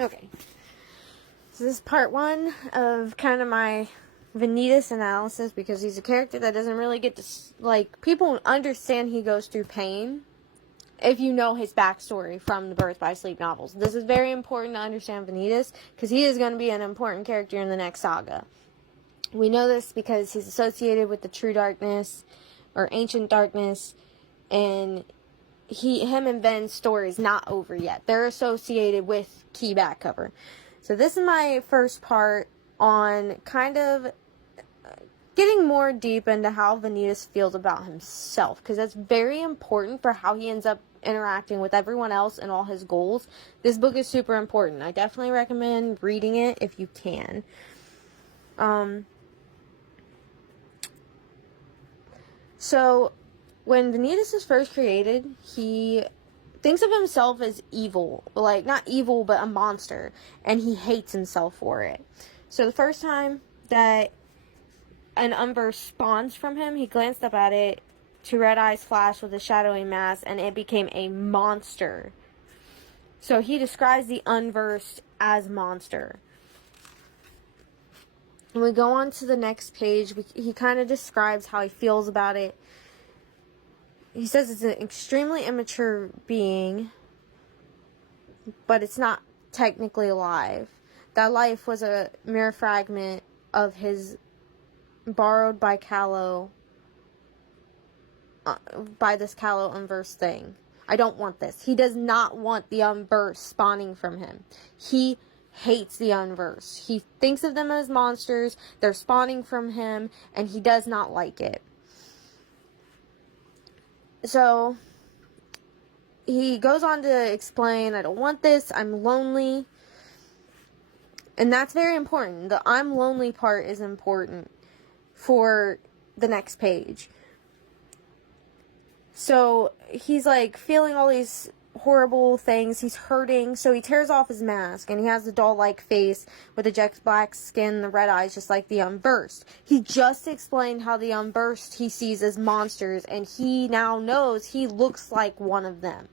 Okay. So this is part one of kind of my Vanitas analysis, because he's a character that doesn't really get to, like, people understand he goes through pain if you know his backstory from the Birth by Sleep novels. This is very important to understand Vanitas, because he is going to be an important character in the next saga. We know this because he's associated with the True Darkness, or Ancient Darkness, and him and Ven's story is not over yet. They're associated with key back cover. So this is my first part on kind of getting more deep into how Vanitas feels about himself, because that's very important for how he ends up interacting with everyone else and all his goals. This book is super important. I definitely recommend reading it if you can. So when Vanitas is first created, he thinks of himself as evil. Like, not evil, but a monster. And he hates himself for it. So the first time that an Umber spawns from him, he glanced up at it. Two red eyes flashed with a shadowy mass, and it became a monster. So he describes the Unversed as monster. When we go on to the next page, he kind of describes how he feels about it. He says it's an extremely immature being, but it's not technically alive. That life was a mere fragment of his borrowed by Callow, by this Callow Unversed thing. I don't want this. He does not want the Unversed spawning from him. He hates the Unversed. He thinks of them as monsters. They're spawning from him, and he does not like it. So he goes on to explain, I don't want this, I'm lonely. And that's very important. The I'm lonely part is important for the next page. So he's like feeling all these horrible things. He's hurting. So he tears off his mask, and he has the doll-like face with the jet black skin, the red eyes, just like the Unversed. He just explained how the Unversed he sees as monsters, and he now knows he looks like one of them.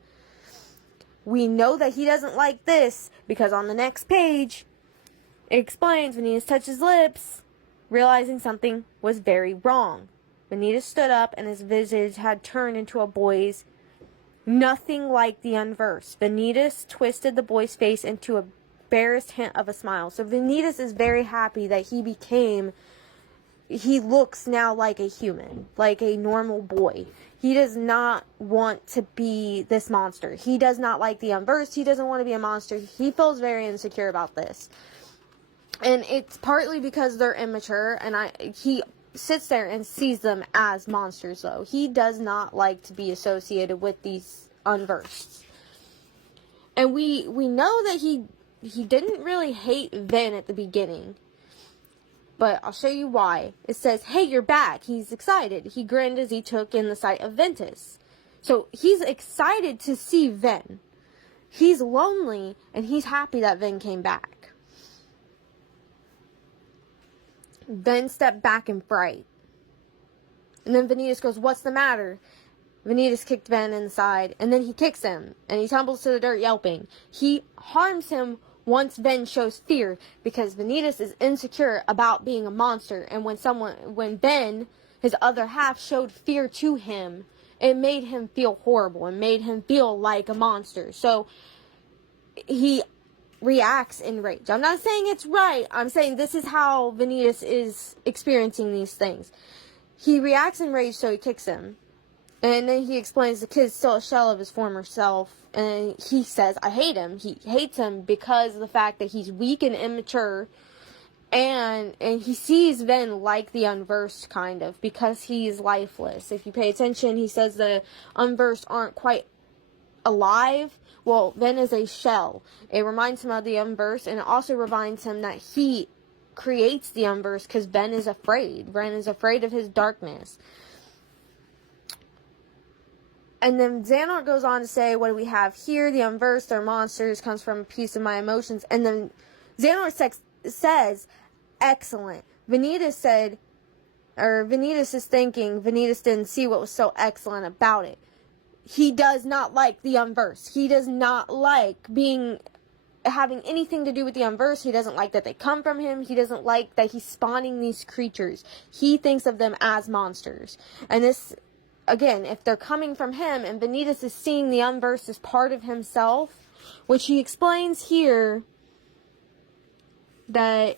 We know that he doesn't like this, because on the next page, it explains Vanitas touched his lips, realizing something was very wrong. Vanitas stood up, and his visage had turned into a boy's. Nothing like the Unversed. Vanitas twisted the boy's face into a barest hint of a smile. So Vanitas is very happy that he looks now like a human, like a normal boy. He does not want to be this monster. He does not like the Unversed. He doesn't want to be a monster. He feels very insecure about this. And it's partly because they're immature, and he sits there and sees them as monsters, though. He does not like to be associated with these Unversed. And we know that he didn't really hate Ven at the beginning. But I'll show you why. It says, hey, you're back. He's excited. He grinned as he took in the sight of Ventus. So he's excited to see Ven. He's lonely, and he's happy that Ven came back. Ven stepped back in fright. And then Vanitas goes, what's the matter? Vanitas kicked Ven inside, and then he kicks him, and he tumbles to the dirt yelping. He harms him once Ven shows fear, because Vanitas is insecure about being a monster, and when Ven, his other half, showed fear to him, it made him feel horrible, and made him feel like a monster. So he reacts in rage. I'm not saying it's right. I'm saying this is how Vanitas is experiencing these things. He reacts in rage, so he kicks him. And then he explains the kid's still a shell of his former self. And he says, I hate him. He hates him because of the fact that he's weak and immature. And he sees Ven like the Unversed, kind of, because he's lifeless. If you pay attention, he says the Unversed aren't quite alive. Well, Ven is a shell. It reminds him of the Unversed, and it also reminds him that he creates the Unversed because Ven is afraid. Ven is afraid of his darkness. And then Xehanort goes on to say, what do we have here? The Unversed are monsters, comes from a piece of my emotions. And then Xehanort says, excellent. Vanitas is thinking Vanitas didn't see what was so excellent about it. He does not like the Unversed. He does not like being having anything to do with the Unverse. He doesn't like that they come from him. He doesn't like that he's spawning these creatures. He thinks of them as monsters. And this, again, if they're coming from him, and Vanitas is seeing the Unverse as part of himself, which he explains here, that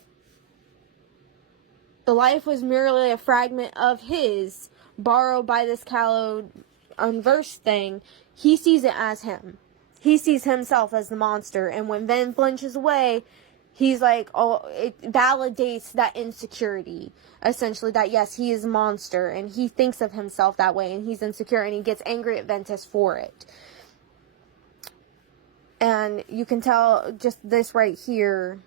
the life was merely a fragment of his, borrowed by this callowed Unverse thing. He sees it as him. He sees himself as the monster. And when Ven flinches away, he's like, oh, it validates that insecurity. Essentially, that yes, he is a monster. And he thinks of himself that way. And he's insecure. And he gets angry at Ventus for it. And you can tell just this right here.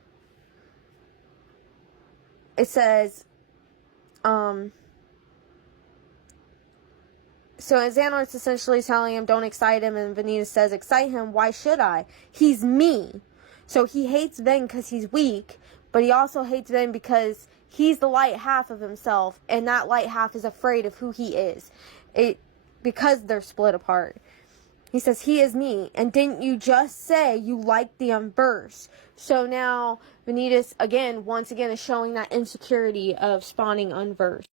It says, so Xanor's essentially telling him, don't excite him, and Vanitas says, excite him, why should I? He's me. So he hates Ven because he's weak, but he also hates Ven because he's the light half of himself, and that light half is afraid of who he is. Because they're split apart. He says, he is me, and didn't you just say you like the Unverse? So now Vanitas, again, once again, is showing that insecurity of spawning Unverse.